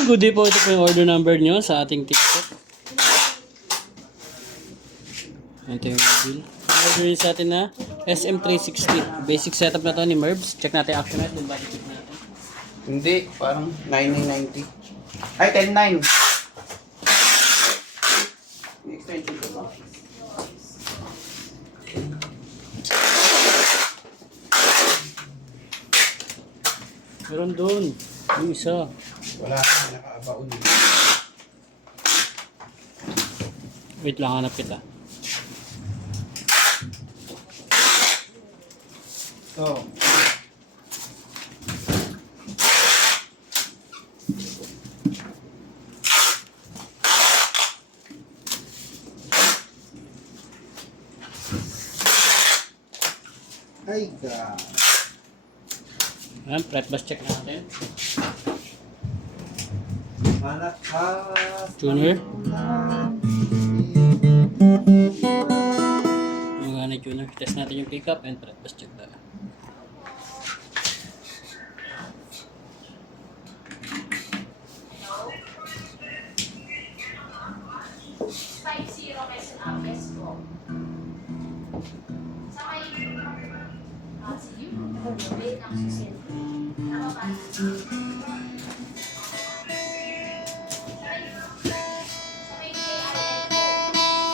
Good day po. Ito po yung order number nyo sa ating TikTok. Ito yung bill. Order nyo sa atin na SM360. Basic setup na to ni Merbs. Check natin yung action natin. Body check natin. Hindi, parang 9990. Ay, 109. May extension ko ba? Meron doon. Yung isa. Wala na, nakaabaon. Wait lang, hanap kita. So, ay God. Ayan, flat bus check natin. Tuner. Magana tuner. Test natin yung pickup and flat bus check tayo.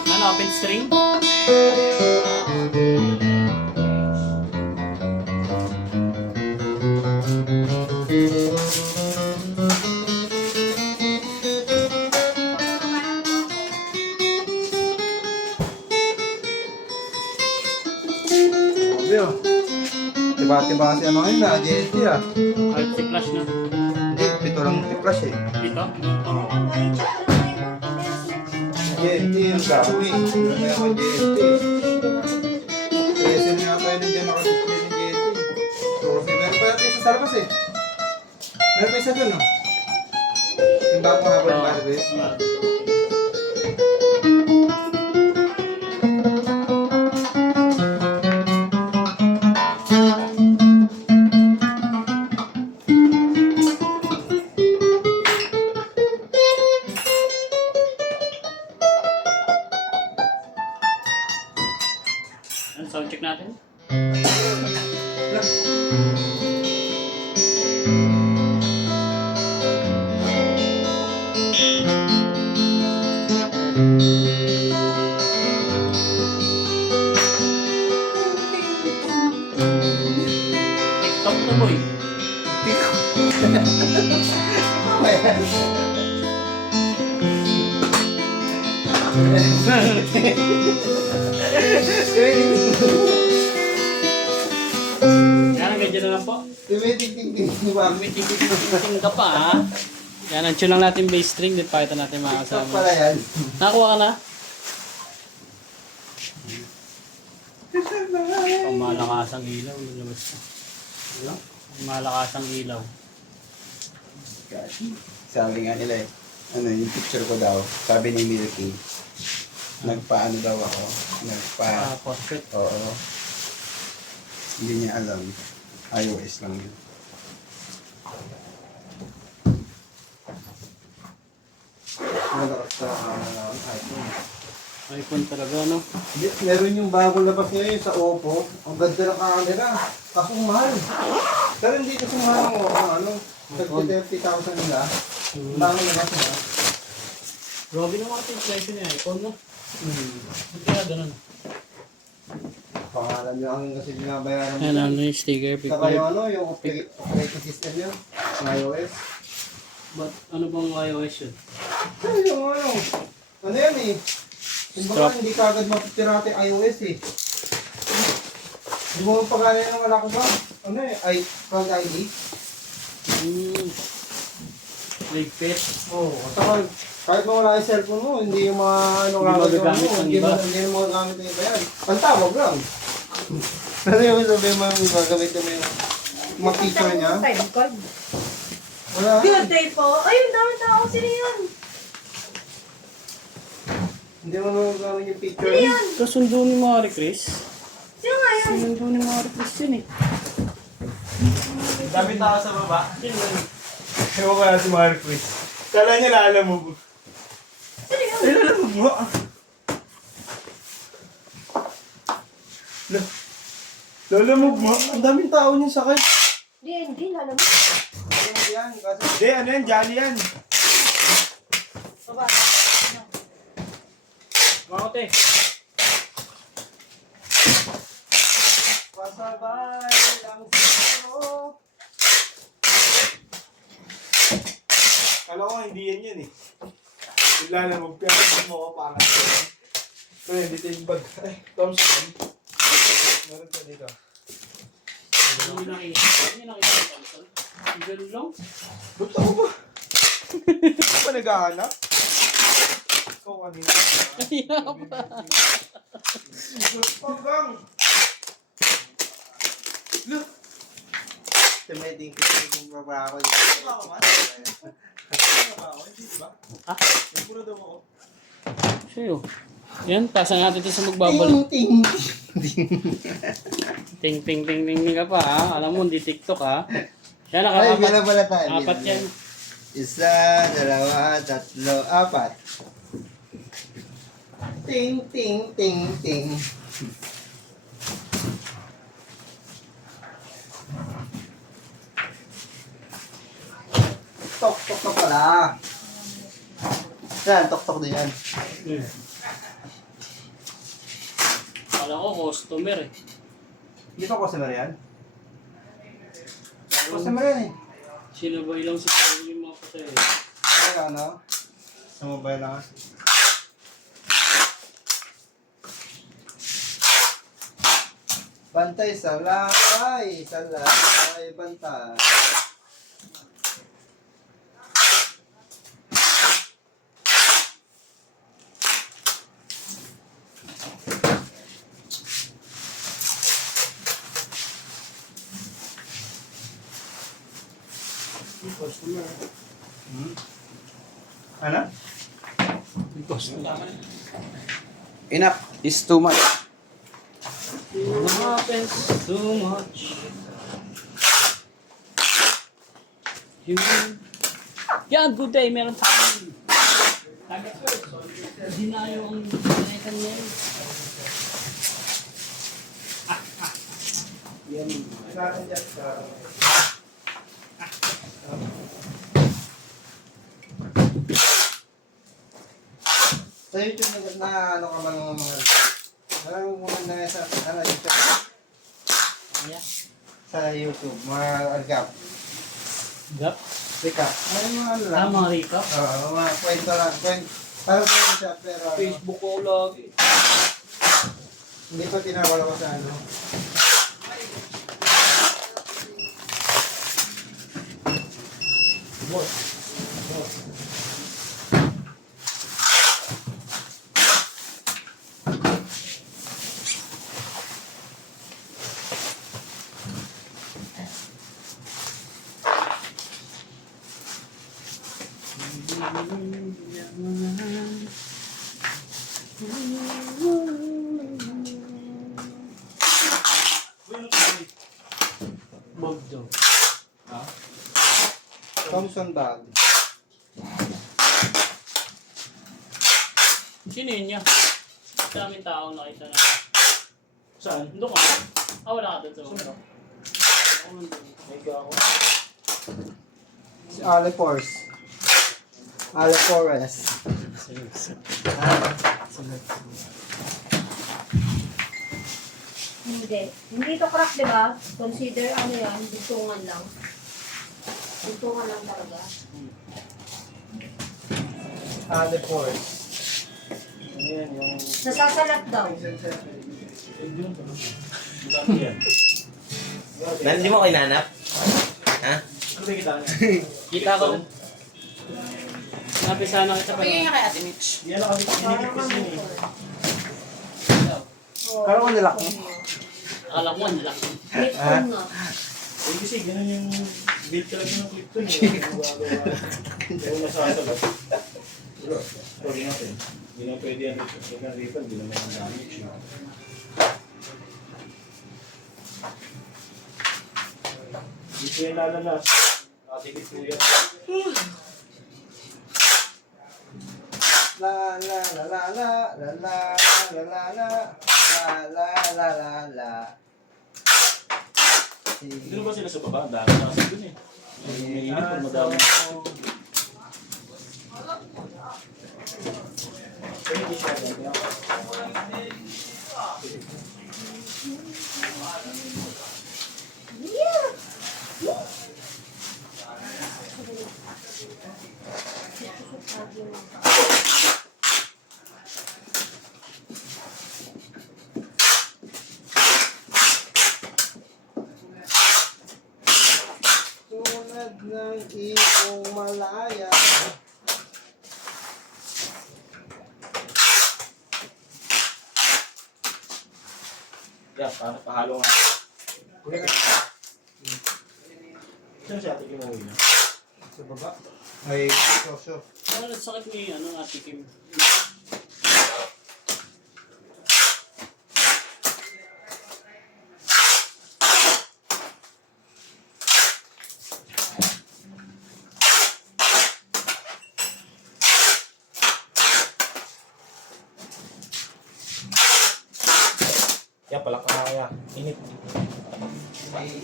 Ano, open string? Sabi oh. Tiba-tiba kasi ano ngayon na, JST ah. Kahit si flash na. Hindi, pito lang flash eh. Dito? JST yung dami. Hindi na naman JST. PSM nga tayo hindi nakadisplay ng JST. So, kasi meron pa natin sa labas eh. Meron pa isa dun no? Yung bagong habol ng batteries. Ano, sound check natin? TikTok to boy. Yan, ganyan na lang po. Tumitik-tik-tik ba? Tumitig-ting ka pa ha. Yan, ang lang natin base string. Then pakita natin mga Ito kasama. pala yan. Nakakuha ka na? Ang malakasang ilaw. Lumabas ka. Ang malakasang ilaw. Sabi nga nila eh. Ano yung picture ko daw. Sabi ni Milky. Nagpaano daw ako. Portrait. Oo. Hindi niya alam. iOS lang yun. Malakas sa iPhone. iPhone talaga, no? Meron yung bagong labas ngayon sa Oppo. Ang ganda ng camera. Kaso mahal. Pero hindi kasi mahal ang Oppo. Ano? 30,000 nila. Ang dami labas na. Grabe naman ito yung presyo ni iPhone, no? Ba't kaya ganun? Pangalan lang kasi binabayaran Ayan, ano yung sticker? Saka yung ano, yung operating system yun. Ang iOS. But ano bang iOS yun? Ano yung ano? Ano yan eh? Kumbaga hindi ka agad mapipirate iOS eh. Hindi mo pagkala ng wala ko ba? Ano eh? Cloud ID? Ligpit. Oo. Saka kahit mawala yung cellphone mo, hindi yung mga ano Hindi magagamit mo, ng hindi iba. mo magagamit ng iba yan. Ang tawag lang. Ano yung sabi mo yung gagamitin mo yung mga feature niya? Time card. Wala. Good day po. Ay, ang dami tao. Sino yun? Hindi mo magagamit yung feature Sino niya. yun? Kasundo ni Marie Chris. Sino nga yun? Kasundo ni Marie Chris yun eh. Dami tao sa baba. Sino yun? Ewan ko na si Marie Chris. Kala niya lalamog. Sino yun? Ay, lalamog mo. Lalamog mo? Ang daming tao niya sakay. Hindi, alam mo. Yan, kasi... Hindi, ano yan? Jolly yan. Baba. Makote. Pasabay lang siguro. Kala ko hindi yan eh. Lalamog pero hindi mo ko pangat. Pero hindi tayo yung bag. Ay, Thompson. Meron pa dito. Hindi nakita yung Thompson. Ganun lang. Ba't ako ba? Ano ba naghahanap? Ikaw kanina. Paggang! Look! Tumeding babara ako dito. Ano ako man? Ano ba ako? Hindi ba? Ah? Nagpuro daw ako. Sa'yo. Yan, pasa natin ito sa magbabalik. Ting! Ting, ting, ting, ting, ting ka pa ha. Alam mo, hindi TikTok ha. Yan, Ay, nakakapat. bila pala tayo. Apat yan. Isa, dalawa, tatlo, apat. Ting, ting, ting, ting. Tok-tok ka pala. Yan, tok-tok din yan. Kala ko, customer eh. Dito ko sa Marian. Customer yan eh. Sinabay lang si yung mga patay. Ano, ano? Sa mobile lang. Bantay sa lakay, bantay. Customer. Ano? Customer. Enough is too much. It happens too much. Yan, good day. Meron sa akin. Target first. Hindi na yung connectan niya. Yan. Sa YouTube na ano ka bang mga alam mo na sa ano YouTube Yeah. sa YouTube mga argap. Gap. Teka, may mga ano lang. Tama rito. Mga kwento lang. Parang kwento siya pero ano, Facebook ko lagi. hindi pa tinawala ko sa ano. Bog daw. Thompson bag. Sino yun niya? Daming tao nakita na. Saan? Doon ka. Wala ka doon sa ulo. Ako nandun. ako. Si Ale Force. Ale Forest. Hindi. Hindi to crack, di ba? Consider ano yan, buntungan lang. Buntungan lang talaga. Ale Force. Ayan, yung... Nasasalat daw. Hindi mo kinanap? Ha? Kita ko na. Napisa na kita pa. Bigay nga kay Ate Mitch. Parang ano to. Parang ko nilak mo. Akala ko ang laki. Headphone nga. Kasi ganun yung build talaga ng clip to niya. Kung nasasagot. Pero, sorry natin. Hindi na pwede yan dito. Pag na-refund, hindi naman ang damage. Hindi ko yan lalalas. Nakatikit ko yan. La la la la la la la la la la la la la la. Hindi na ba sila sa baba? Ang dami na kasi dun eh. May init pero madami. Pwede siya ganyan. Tulad ng iyong malaya. Yeah, para pahalo nga. Saan si Ate Kim uwi na? Sa baba. Ay, so. Ano sakit ni Ate Kim? Yeah, palaka kaya. Init. Ay,